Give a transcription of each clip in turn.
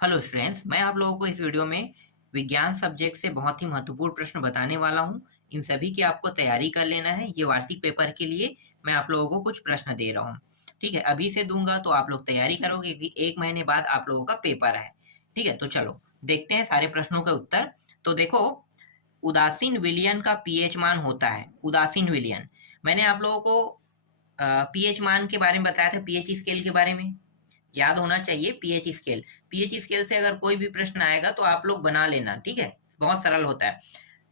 Hello students, मैं आप लोगों को इस वीडियो में विज्ञान सब्जेक्ट से बहुत ही महत्वपूर्ण प्रश्न बताने वाला हूं। इन सभी की आपको तैयारी कर लेना है। ये वार्षिक पेपर के लिए मैं आप लोगों को कुछ प्रश्न दे रहा हूं। ठीक है, अभी से दूंगा तो आप लोग तैयारी करोगे कि 1 महीने बाद आप लोगों का पेपर है। ठीक है, तो चलो देखते हैं सारे प्रश्नों का उत्तर। तो देखो, उदासीन विलयन का पीएच मान होता है। उदासीन विलयन, मैंने आप लोगों को पीएच मान के बारे में बताया था, पीएच स्केल के बारे में याद होना चाहिए। पीएच स्केल, पीएच स्केल से अगर कोई भी प्रश्न आएगा तो आप लोग बना लेना। ठीक है, बहुत सरल होता है।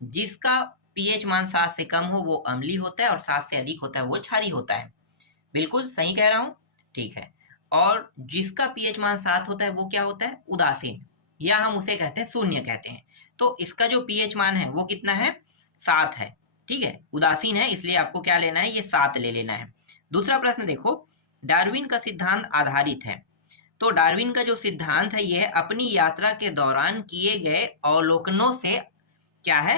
जिसका पीएच मान 7 से कम हो वो अम्लीय होता है और 7 से अधिक होता है वो क्षारीय होता है। बिल्कुल सही कह रहा हूं। ठीक है, और जिसका पीएच मान 7 होता है वो क्या होता है? उदासीन, या हम उसे कहते हैं शून्य कहते हैं। तो इसका जो पीएच मान है वो कितना है? 7 है। ठीक है, उदासीन है इसलिए आपको क्या लेना है? ये 7 ले लेना है। दूसरा प्रश्न देखो, डार्विन का सिद्धांत आधारित है। तो डार्विन का जो सिद्धांत है यह अपनी यात्रा के दौरान किए गए अवलोकनों से क्या है?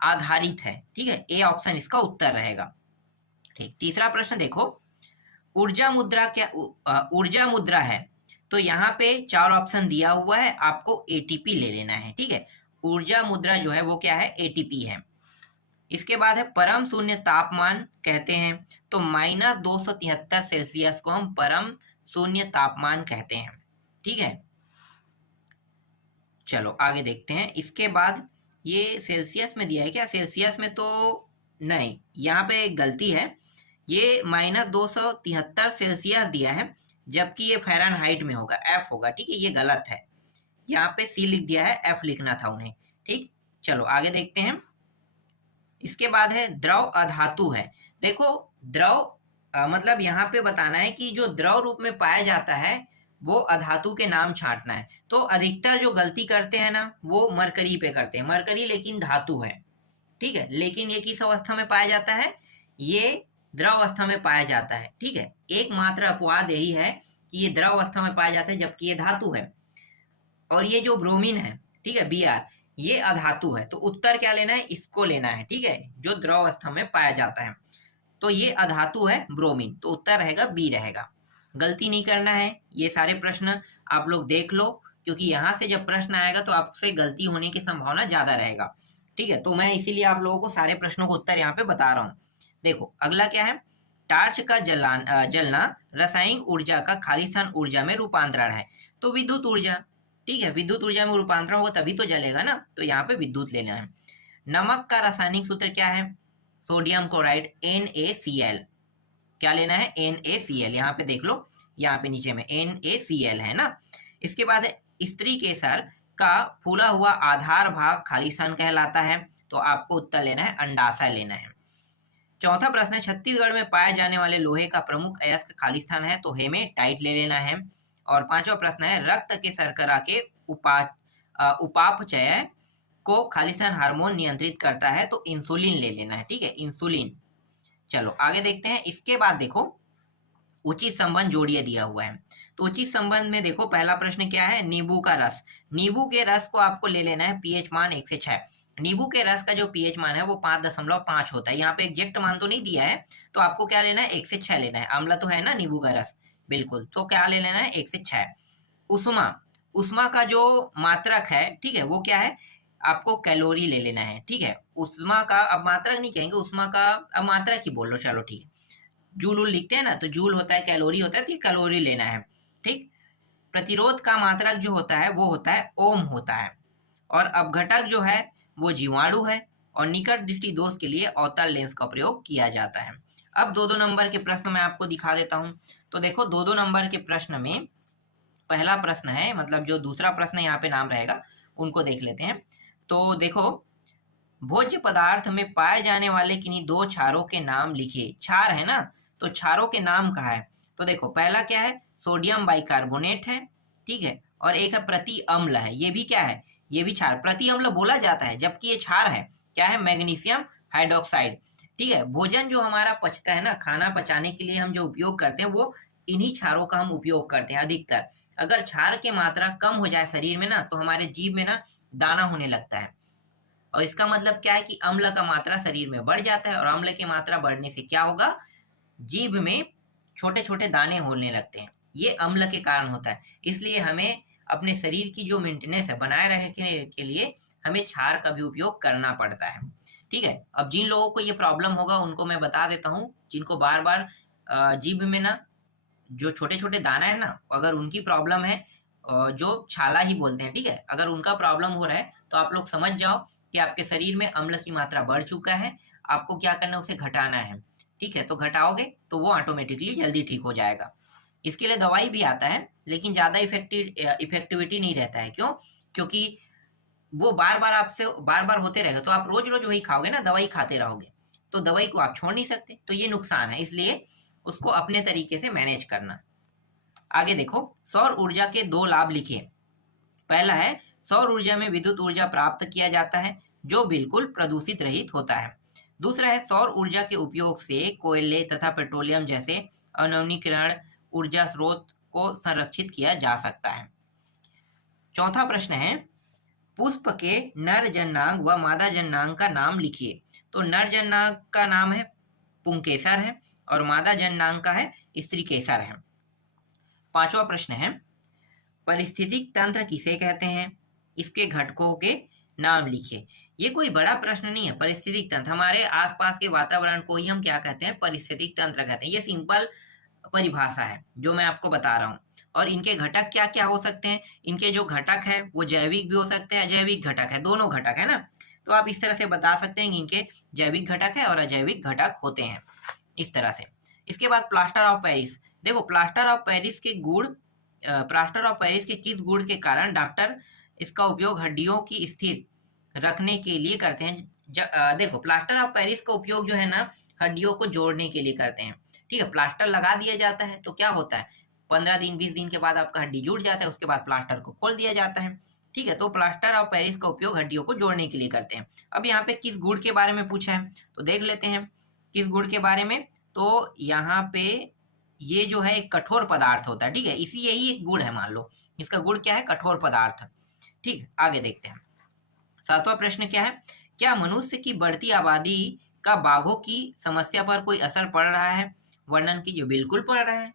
आधारित है। ठीक है, ए ऑप्शन इसका उत्तर रहेगा। ठीक, तीसरा प्रश्न देखो, ऊर्जा मुद्रा क्या ऊर्जा मुद्रा है। तो यहाँ पे 4 ऑप्शन दिया हुआ है, आपको एटीपी ले लेना है। ठीक है, ऊर्जा मुद्रा जो है वो क्या है? एटीपी है। इसके बाद है परम शून्य तापमान कहते हैं। तो -273 सेल्सियस को हम परम शून्य तापमान कहते हैं। ठीक है, चलो आगे देखते हैं। इसके बाद ये सेल्सियस में दिया है क्या? सेल्सियस में तो नहीं, यहाँ पे एक गलती है। ये -273 सेल्सियस दिया है जबकि ये फ़ारेनहाइट में होगा, एफ होगा। ठीक है, ये गलत है। यहाँ पे सी लिख दिया है, एफ लिखना था उन्हें। ठीक, चलो आगे देखते हैं। इसके बाद है द्रव अधातु है। देखो, द्रव मतलब यहाँ पे बताना है कि जो द्रव रूप में पाया जाता है वो अधातु के नाम छांटना है। तो अधिकतर जो गलती करते हैं ना वो मरकरी पे करते हैं। मरकरी लेकिन धातु है। ठीक है, लेकिन ये किस अवस्था में पाया जाता है? ये द्रव अवस्था में पाया जाता है। ठीक है, एकमात्र अपवाद यही है कि ये द्रव अवस्था में पाया जाता है जबकि ये धातु है। और ये जो ब्रोमीन है, ठीक है, Br, ये अधातु है। तो उत्तर क्या लेना है? इसको लेना है। ठीक है, जो द्रव अवस्था में पाया जाता है। तो ये अधातु है ब्रोमीन, तो उत्तर रहेगा बी रहेगा। गलती नहीं करना है। ये सारे प्रश्न आप लोग देख लो, क्योंकि यहाँ से जब प्रश्न आएगा तो आपसे गलती होने की संभावना ज्यादा रहेगा। ठीक है, तो मैं इसीलिए आप लोगों को सारे प्रश्नों को उत्तर यहाँ पे बता रहा हूँ। देखो अगला क्या है? टार्च का जलना रासायनिक ऊर्जा का खालिस्तान ऊर्जा में रूपांतरण है। तो विद्युत ऊर्जा। ठीक है, विद्युत ऊर्जा में रूपांतरण होगा तभी तो जलेगा ना, तो यहाँ पे विद्युत लेना है। नमक का रासायनिक सूत्र क्या है? Sodium chloride NaCl। क्या लेना है? NaCl। यहाँ पे देख लो, यहाँ पे नीचे में NaCl है ना। इसके बाद है स्त्री केसर का फूला हुआ आधार भाग खालिस्तान कहलाता है। तो आपको उत्तर लेना है अंडाशय लेना है। चौथा प्रश्न है, छत्तीसगढ़ में पाए जाने वाले लोहे का प्रमुख अयस्क खालिस्तान है। तो हेमेटाइट ले लेना है। और पांचवा प्रश्न है, रक्त के शर्करा के उपापचय को खालिस्तान हार्मोन नियंत्रित करता है। तो इंसुलिन ले लेना है। ठीक है, इंसुलिन। चलो आगे देखते हैं। इसके बाद देखो, उचित संबंध जोड़िए दिया हुआ है। तो उचित संबंध में देखो, पहला प्रश्न क्या है? नींबू का रस। नींबू के रस को आपको ले लेना है पीएच मान 1 से 6। नींबू के रस का जो पीएच मान है वो 5.5 होता है। यहाँ पे एग्जैक्ट मान तो नहीं दिया है, तो आपको क्या लेना है? 1 से 6 लेना है। आंवला तो है ना नींबू का रस, बिल्कुल। तो क्या ले लेना है? 1 से 6। उष्मा, उष्मा का जो मात्रक है, ठीक है, वो क्या है? आपको कैलोरी ले लेना है। ठीक है, उष्मा का अब मात्रक नहीं कहेंगे, उष्मा का अब मात्रक ही बोल लो। चलो ठीक है, जूल उल लिखते हैं ना, तो जूल होता है, कैलोरी होता है, तो ये कैलोरी लेना है। ठीक, प्रतिरोध का मात्रक जो होता है वो होता है ओम होता है। और अपघटक जो है वो जीवाणु है। और निकट दृष्टि दोष के लिए अवतल लेंस का प्रयोग किया जाता है। अब 2-2 नंबर के प्रश्न मैं आपको दिखा देता हूं। तो देखो, 2-2 नंबर के प्रश्न में पहला प्रश्न है, मतलब जो दूसरा प्रश्न यहाँ पे नाम रहेगा उनको देख लेते हैं। तो देखो, भोज्य पदार्थ में पाए जाने वाले किन्हीं 2 क्षारों के नाम लिखिए। क्षार है ना, तो क्षारों के नाम कहा है। तो देखो, पहला क्या है? सोडियम बाइकार्बोनेट है। ठीक है, और एक है प्रति अम्ल है। ये भी क्या है? ये भी क्षार, प्रति अम्ल बोला जाता है जबकि ये क्षार है। क्या है? Magnesium hydroxide. ठीक है, भोजन जो हमारा पचता है ना, खाना पचाने के लिए हम जो उपयोग करते हैं वो इन्हीं क्षारों का हम उपयोग करते हैं अधिकतर। अगर क्षार की मात्रा कम हो जाए शरीर में ना, तो हमारे जीभ में ना दाना होने लगता है। और इसका मतलब क्या है कि अम्ल का मात्रा शरीर में बढ़ जाता है। और अम्ल की मात्रा बढ़ने से क्या होगा? जीभ में छोटे छोटे दाने होने लगते हैं। ये अम्ल के कारण होता है। इसलिए हमें अपने शरीर की जो मेंटेनेंस है बनाए रखने के लिए हमें क्षार का भी उपयोग करना पड़ता है। ठीक है, अब जिन लोगों को ये प्रॉब्लम होगा उनको मैं बता देता हूँ, जिनको बार बार जीभ में ना जो छोटे छोटे दाना है ना, अगर उनकी प्रॉब्लम है, जो छाला ही बोलते हैं, ठीक है, अगर उनका प्रॉब्लम हो रहा है तो आप लोग समझ जाओ कि आपके शरीर में अम्ल की मात्रा बढ़ चुका है, आपको क्या करना है, उसे घटाना है। ठीक है, तो घटाओगे तो वो ऑटोमेटिकली जल्दी ठीक हो जाएगा। इसके लिए दवाई भी आता है, लेकिन ज़्यादा इफेक्टिविटी नहीं रहता है। क्यों? क्योंकि वो बार बार आपसे बार बार होते रहेगा, तो आप रोज रोज वही खाओगे ना, दवाई खाते रहोगे, तो दवाई को आप छोड़ नहीं सकते, तो ये नुकसान है। इसलिए उसको अपने तरीके से मैनेज करना। आगे देखो, सौर ऊर्जा के 2 लाभ लिखिए। पहला है, सौर ऊर्जा में विद्युत ऊर्जा प्राप्त किया जाता है जो बिल्कुल प्रदूषित रहित होता है। दूसरा है, सौर ऊर्जा के उपयोग से कोयले तथा पेट्रोलियम जैसे अनवीनीकरण ऊर्जा स्रोत को संरक्षित किया जा सकता है। चौथा प्रश्न है, पुष्प के नर जननांग व मादा जननांग का नाम लिखिए। तो नर जननांग का नाम है पुंकेसर है और मादा जननांग का है स्त्रीकेसर है। पांचवा प्रश्न है, पारिस्थितिक तंत्र किसे कहते हैं? इसके घटकों के नाम लिखिए। ये कोई बड़ा प्रश्न नहीं है। पारिस्थितिक तंत्र, हमारे आसपास के वातावरण को ही हम क्या कहते हैं? पारिस्थितिक तंत्र कहते हैं। ये सिंपल परिभाषा है जो मैं आपको बता रहा हूँ। और इनके घटक क्या क्या हो सकते हैं? इनके जो घटक है वो जैविक भी हो सकते हैं, अजैविक घटक है, दोनों घटक है ना। तो आप इस तरह से बता सकते हैं कि इनके जैविक घटक है और अजैविक घटक होते हैं, इस तरह से। इसके बाद प्लास्टर ऑफ पेरिस। देखो, प्लास्टर ऑफ पेरिस के किस गुण के कारण डॉक्टर इसका उपयोग हड्डियों की स्थिर रखने के लिए करते हैं? देखो, प्लास्टर ऑफ पेरिस का उपयोग जो है ना, हड्डियों को जोड़ने के लिए करते हैं। ठीक है, प्लास्टर लगा दिया जाता है तो क्या होता है, 15 दिन 20 दिन के बाद आपका हड्डी जुड़ जाता है, उसके बाद प्लास्टर को खोल दिया जाता है। ठीक है, तो प्लास्टर ऑफ पेरिस का उपयोग हड्डियों को जोड़ने के लिए करते हैं। अब यहाँ पे किस गुण के बारे में पूछा है तो देख लेते हैं किस गुण के बारे में। तो यहाँ पे ये जो है एक कठोर पदार्थ होता है। ठीक है, इसी यही एक गुण है, मान लो इसका गुण क्या है, कठोर पदार्थ। ठीक, आगे देखते हैं। 7वां प्रश्न क्या है, क्या मनुष्य की बढ़ती आबादी का बाघों की समस्या पर कोई असर पड़ रहा है? वर्णन कीजिए। बिल्कुल पड़ रहा है।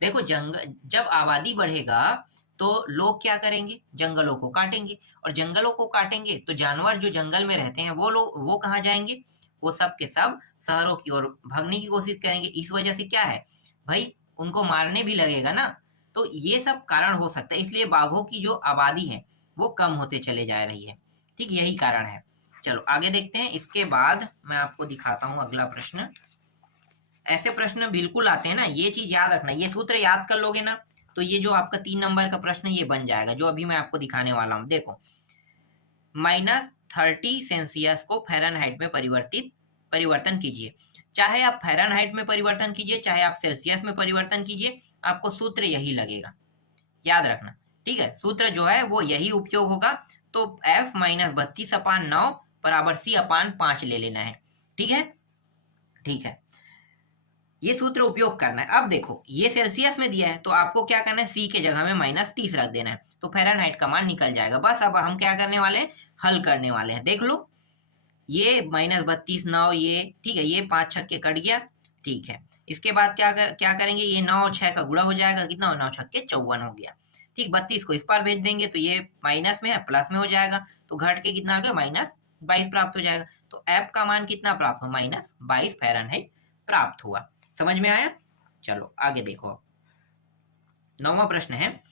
देखो, जब आबादी बढ़ेगा तो लोग क्या करेंगे, जंगलों को काटेंगे, और जंगलों को काटेंगे तो जानवर जो जंगल में रहते हैं वो कहाँ जाएंगे? वो सब के सब शहरों की ओर भागने की कोशिश करेंगे। इस वजह से क्या है भाई, उनको मारने भी लगेगा ना। तो ये सब कारण हो सकता है, इसलिए बाघों की जो आबादी है वो कम होते चले जा रही है। ठीक, यही कारण है। चलो आगे देखते हैं। इसके बाद मैं आपको दिखाता हूँ अगला प्रश्न। ऐसे प्रश्न बिल्कुल आते हैं ना, ये चीज याद रखना, ये सूत्र याद कर लोगे ना तो ये जो आपका 3 नंबर का प्रश्न ये बन जाएगा, जो अभी मैं आपको दिखाने वाला हूँ। देखो, -30 सेल्सियस को फ़ारेनहाइट में परिवर्तन कीजिए। चाहे आप फ़ारेनहाइट में परिवर्तन कीजिए, चाहे आप सेल्सियस में परिवर्तन कीजिए, आपको सूत्र यही लगेगा, याद रखना। ठीक है, सूत्र जो है वो यही उपयोग होगा। तो F - 32/9 बराबर C/5 ले लेना है। ठीक है, ठीक है, ये सूत्र उपयोग करना है। अब देखो, ये सेल्सियस में दिया है तो आपको क्या करना है, सी के जगह में -30 रख देना है, तो फ़ारेनहाइट का मान निकल जाएगा। बस अब हम क्या करने वाले हैं, हल करने वाले हैं। देख लो, ये -32 9, ये ठीक है, ये 5 छक्के कट गया। ठीक है, इसके बाद क्या करेंगे, ये 9 और 6 का गुणा हो जाएगा, कितना हो, 9 छक्के 54 हो गया। ठीक, 32 को इस पार भेज देंगे तो ये माइनस में है, प्लस में हो जाएगा, तो घट के कितना आ गया, -22 प्राप्त हो जाएगा। तो एफ का मान कितना प्राप्त हुआ, -22 फ़ारेनहाइट प्राप्त हुआ। समझ में आया? चलो आगे देखो। 9वां प्रश्न है,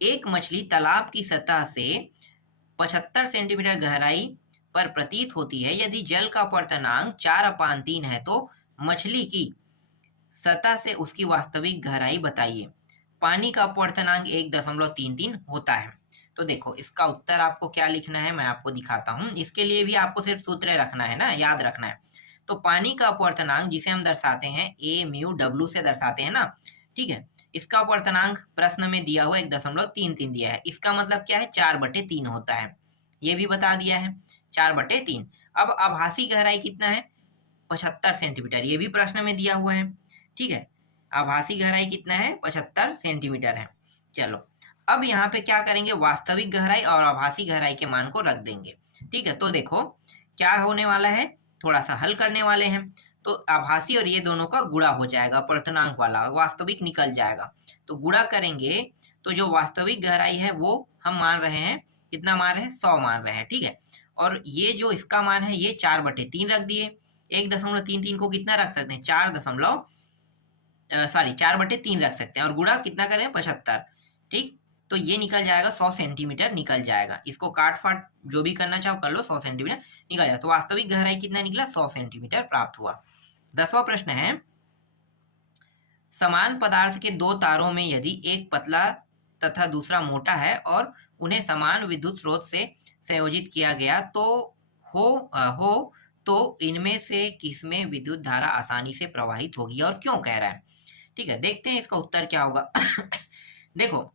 एक मछली तालाब की सतह से 75 सेंटीमीटर गहराई पर प्रतीत होती है। यदि जल का अपवर्तनांक 4/3 है तो मछली की सतह से उसकी वास्तविक गहराई बताइए। पानी का अपवर्तनांक 1.33 होता है। तो देखो, इसका उत्तर आपको क्या लिखना है मैं आपको दिखाता हूँ। इसके लिए भी आपको सिर्फ सूत्र रखना है ना, याद रखना है। तो पानी का अपवर्तनांक जिसे हम दर्शाते हैं A म्यू W से दर्शाते हैं ना। ठीक है, इसका अपवर्तनांक प्रश्न में दिया हुआ 1.33 दिया है। इसका मतलब क्या है, 4/3 होता है। ये भी बता दिया है, 4/3। अब आभासी गहराई कितना है, 75 सेंटीमीटर, ये भी प्रश्न में दिया हुआ है। ठीक है, आभासी गहराई कितना है, 75 सेंटीमीटर है। चलो अब यहाँ पे क्या करेंगे, वास्तविक गहराई और आभासी गहराई के मान को रख देंगे। ठीक है, तो देखो क्या होने वाला है, थोड़ा सा हल करने वाले हैं। तो आभासी और ये दोनों का गुणा हो जाएगा, अपवर्तनांक वाला वास्तविक निकल जाएगा। तो गुणा करेंगे तो जो वास्तविक गहराई है वो हम मान रहे हैं, कितना मान रहे हैं, 100 मान रहे हैं, ठीक है। और ये जो इसका मान है ये 4/3 रख दिए। 1.33 को कितना रख सकते हैं, 4/3 रख सकते हैं, और गुणा कितना करें, 75, ठीक। तो ये निकल जाएगा 100 सेंटीमीटर निकल जाएगा। इसको काट फाट जो भी करना चाहो कर लो, 100 सेंटीमीटर निकल जाएगा। तो वास्तविक गहराई कितना निकला, 100 सेंटीमीटर प्राप्त हुआ। 10वां प्रश्न है, समान पदार्थ के दो तारों में यदि एक पतला तथा दूसरा मोटा है और उन्हें समान विद्युत स्रोत से संयोजित किया गया तो हो तो इनमें से किसमें विद्युत धारा आसानी से प्रवाहित होगी और क्यों, कह रहा है, ठीक है। देखते हैं इसका उत्तर क्या होगा। देखो,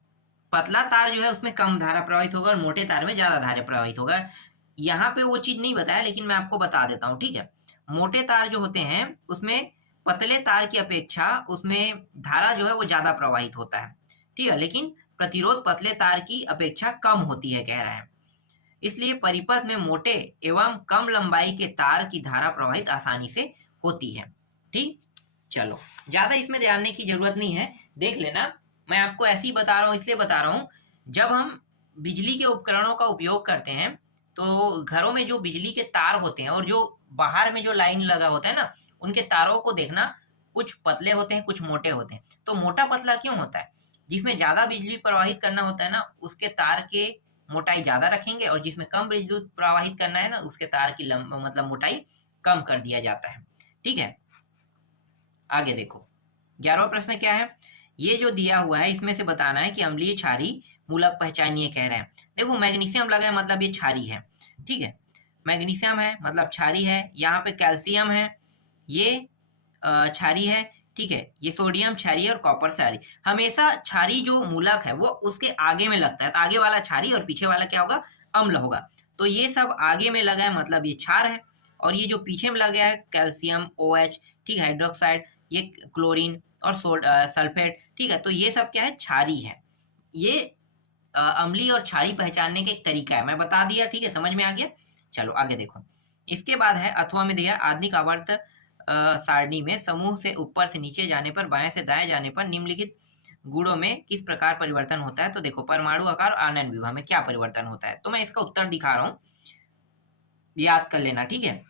पतला तार जो है उसमें कम धारा प्रवाहित होगा और मोटे तार में ज्यादा धारा प्रवाहित होगा। यहाँ पे वो चीज नहीं बताया, लेकिन मैं आपको बता देता हूँ, ठीक है। मोटे तार जो होते हैं उसमें पतले तार की अपेक्षा उसमें धारा जो है वो ज्यादा प्रवाहित होता है, ठीक है, लेकिन प्रतिरोध पतले तार की अपेक्षा कम होती है, कह रहे हैं। इसलिए परिपथ में मोटे एवं कम लंबाई के तार की धारा प्रवाहित आसानी से होती है, ठीक। चलो, ज्यादा इसमें ध्यान देने की जरूरत नहीं है, देख लेना। मैं आपको ऐसे ही बता रहा हूँ, इसलिए बता रहा हूँ, जब हम बिजली के उपकरणों का उपयोग करते हैं तो घरों में जो बिजली के तार होते हैं और जो बाहर में जो लाइन लगा होता है ना, उनके तारों को देखना, कुछ पतले होते हैं कुछ मोटे होते हैं। तो मोटा पतला क्यों होता है, जिसमें ज्यादा बिजली प्रवाहित करना होता है ना उसके तार के मोटाई ज्यादा रखेंगे, और जिसमें कम बिजली प्रवाहित करना है ना उसके तार की मतलब मोटाई कम कर दिया जाता है, ठीक है। आगे देखो, 11वां प्रश्न क्या है, ये जो दिया हुआ है इसमें से बताना है कि अम्लीय क्षारीय मूलक पहचानिए, कह रहे हैं। देखो, मैग्नीशियम लगा है मतलब ये क्षारीय है, ठीक है। मैग्नीशियम है मतलब क्षारीय है। यहाँ पे कैल्शियम है, ये क्षारीय है, ठीक है। ये सोडियम क्षारीय और कॉपर क्षारीय। हमेशा क्षारीय जो मूलक है वो उसके आगे में लगता है, तो आगे वाला क्षारीय और पीछे वाला क्या होगा, अम्ल होगा। तो ये सब आगे में लगा है मतलब ये क्षार है, और ये जो पीछे में लगा है कैल्शियम OH, ठीक है, हाइड्रोक्साइड, ये क्लोरीन और सल्फेट, ठीक है। तो ये सब क्या है, क्षारीय है। ये अम्लीय और क्षारीय पहचानने का एक तरीका है, मैं बता दिया, ठीक है, समझ में आ गया। चलो आगे देखो, इसके बाद है अथवा में दिया आधुनिक आवर्त सारणी में समूह से ऊपर से नीचे जाने पर, बाएं से दाएं जाने पर निम्नलिखित गुणों में किस प्रकार परिवर्तन होता है। तो देखो, परमाणु आकार और आनयन विभव में क्या परिवर्तन होता है, तो मैं इसका उत्तर दिखा रहा हूँ, याद कर लेना, ठीक है।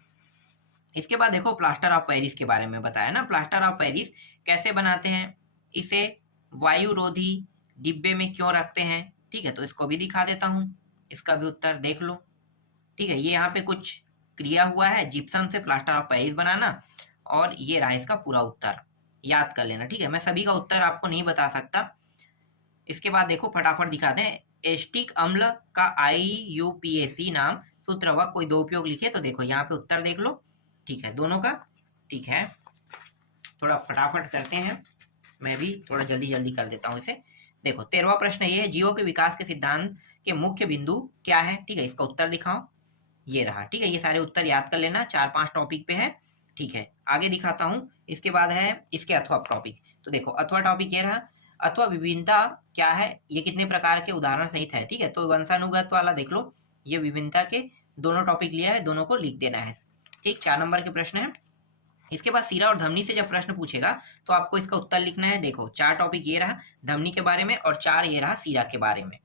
इसके बाद देखो, प्लास्टर ऑफ पेरिस के बारे में बताया ना, प्लास्टर ऑफ पेरिस कैसे बनाते हैं, इसे वायुरोधी डिब्बे में क्यों रखते हैं, ठीक है, तो इसको भी दिखा देता हूँ, इसका भी उत्तर देख लो, ठीक है। ये यहाँ पे कुछ क्रिया हुआ है जिप्सम से प्लास्टर ऑफ पेरिस बनाना, और ये रहा इसका पूरा उत्तर, याद कर लेना, ठीक है। मैं सभी का उत्तर आपको नहीं बता सकता। इसके बाद देखो, फटाफट दिखा दें, एस्टिक अम्ल का IUPAC नाम सूत्र व कोई दो उपयोग लिखे, तो देखो यहाँ पे उत्तर देख लो, ठीक है, दोनों का, ठीक है। थोड़ा फटाफट करते हैं, मैं भी थोड़ा जल्दी जल्दी कर देता हूँ इसे। देखो, 13वां प्रश्न ये है, जीवों के विकास के सिद्धांत के मुख्य बिंदु क्या है, ठीक है, इसका उत्तर दिखाओ, ये रहा, ठीक है। ये सारे उत्तर याद कर लेना, 4-5 टॉपिक पे है, ठीक है। आगे दिखाता हूँ, इसके बाद है इसके अथवा टॉपिक। तो देखो, अथवा टॉपिक ये रहा, अथवा विभिन्नता क्या है, ये कितने प्रकार के उदाहरण सहित है, ठीक है। तो वंशानुगत वाला देख लो, ये विभिन्नता के दोनों टॉपिक लिया है, दोनों को लिख देना है, ठीक। 4 नंबर के प्रश्न है। इसके बाद सीरा और धमनी से जब प्रश्न पूछेगा तो आपको इसका उत्तर लिखना है। देखो, 4 टॉपिक ये रहा धमनी के बारे में, और 4 ये रहा सीरा के बारे में,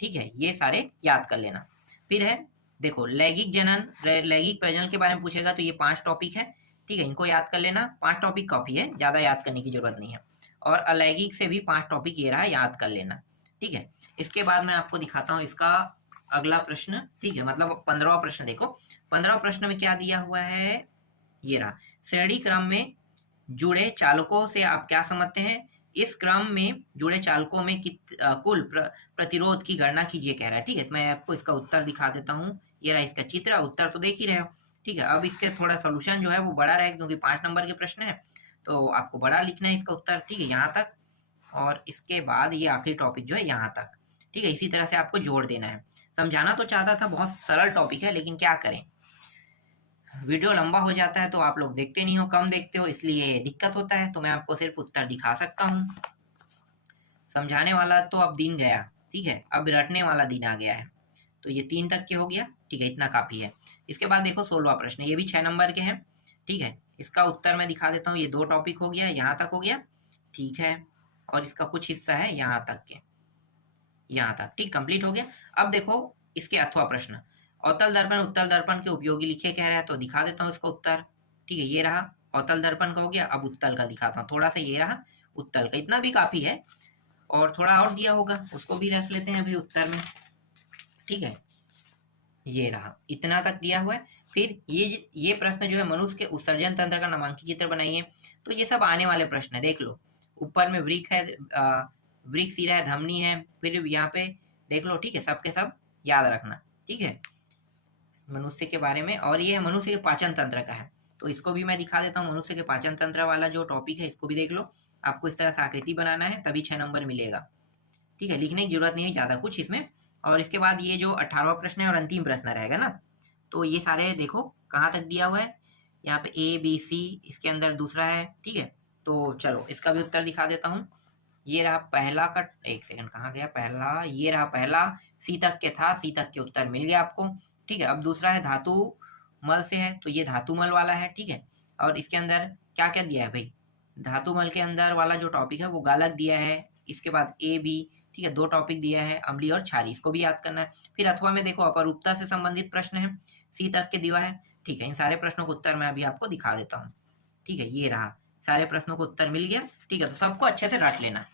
ठीक है। ये सारे याद कर लेना। फिर है देखो, लैंगिक जनन, लैंगिक प्रजनन के बारे में पूछेगा, तो ये 5 टॉपिक है, ठीक है, इनको याद कर लेना। 5 टॉपिक काफी है, ज्यादा याद करने की जरूरत नहीं है। और अलैंगिक से भी 5 टॉपिक ये रहा, याद कर लेना, ठीक है। इसके बाद मैं आपको दिखाता हूँ इसका अगला प्रश्न, ठीक है, मतलब 15वां प्रश्न। देखो, 15वां प्रश्न में क्या दिया हुआ है, ये रहा, श्रेणी क्रम में जुड़े चालकों से आप क्या समझते हैं, इस क्रम में जुड़े चालकों में कुल प्रतिरोध की गणना कीजिए, कह रहा है, ठीक है। तो मैं आपको इसका उत्तर दिखा देता हूँ, ये रहा इसका चित्र, उत्तर तो देख ही रहे हो, ठीक है। अब इसके थोड़ा सोल्यूशन जो है वो बड़ा रहेगा, क्योंकि 5 नंबर के प्रश्न है, तो आपको बड़ा लिखना है इसका उत्तर, ठीक है, यहाँ तक, और इसके बाद ये आखिरी टॉपिक जो है यहाँ तक, ठीक है। इसी तरह से आपको जोड़ देना है। समझाना तो चाहता था, बहुत सरल टॉपिक है, लेकिन क्या करें, वीडियो लंबा हो जाता है तो आप लोग देखते नहीं हो, कम देखते हो, इसलिए दिक्कत होता है। तो मैं आपको सिर्फ उत्तर दिखा सकता हूँ, समझाने वाला तो अब दिन गया, ठीक है, अब रटने वाला दिन आ गया है। तो ये 3 तक के हो गया, ठीक है, इतना काफी है। इसके बाद देखो 16वां प्रश्न, ये भी 6 नंबर के हैं, ठीक है। इसका उत्तर मैं दिखा देता हूँ, ये 2 टॉपिक हो गया, यहाँ तक हो गया, ठीक है, और इसका कुछ हिस्सा है यहाँ तक के, यहाँ तक, ठीक, कंप्लीट हो गया। अब देखो इसके अथवा प्रश्न। अवतल दर्पण उत्तल दर्पण के उपयोगी लिखे कह रहा है, तो दिखा देता हूँ इसका उत्तर। ठीक है, ये रहा अवतल दर्पण का हो गया। अब उत्तल का दिखाता हूँ, थोड़ा सा ये रहा उत्तल का, इतना भी काफी है। और थोड़ा और दिया होगा, उसको भी रख लेते हैं अभी उत्तर में। ठीक है, ये रहा, इतना तक दिया हुआ है। फिर ये प्रश्न जो है, मनुष्य के उत्सर्जन तंत्र का नामांकित चित्र बनाइए। तो ये सब आने वाले प्रश्न है, देख लो। ऊपर में वृक्क है, वृक्क सिरा है, धमनी है, फिर यहाँ पे देख लो। ठीक है, सब के सब याद रखना। ठीक है, मनुष्य के बारे में। और ये है मनुष्य के पाचन तंत्र का है, तो इसको भी मैं दिखा देता हूँ। मनुष्य के पाचन तंत्र वाला जो टॉपिक है, इसको भी देख लो। आपको इस तरह से आकृति बनाना है, तभी 6 नंबर मिलेगा। ठीक है, लिखने की जरूरत नहीं है ज़्यादा कुछ इसमें। और इसके बाद ये जो 18वां प्रश्न है और अंतिम प्रश्न रहेगा ना, तो ये सारे देखो कहाँ तक दिया हुआ है। यहाँ पे ए बी सी, इसके अंदर दूसरा है। ठीक है, तो चलो इसका भी उत्तर दिखा देता हूँ। ये रहा पहला का, एक सेकंड कहाँ गया पहला, ये रहा पहला, सी तक के था, सी तक के उत्तर मिल गया आपको। ठीक है, अब दूसरा है धातु मल से है, तो ये धातु मल वाला है। ठीक है, और इसके अंदर क्या क्या दिया है भाई, धातु मल के अंदर वाला जो टॉपिक है वो गालक दिया है। इसके बाद ए बी, ठीक है, 2 टॉपिक दिया है, अम्लीय और क्षारीय, इसको भी याद करना है। फिर अथवा में देखो अपरूपता से संबंधित प्रश्न है, सी तक के दिया है। ठीक है, इन सारे प्रश्नों को उत्तर मैं अभी आपको दिखा देता हूँ। ठीक है, ये रहा, सारे प्रश्नों को उत्तर मिल गया। ठीक है, तो सबको अच्छे से रट लेना।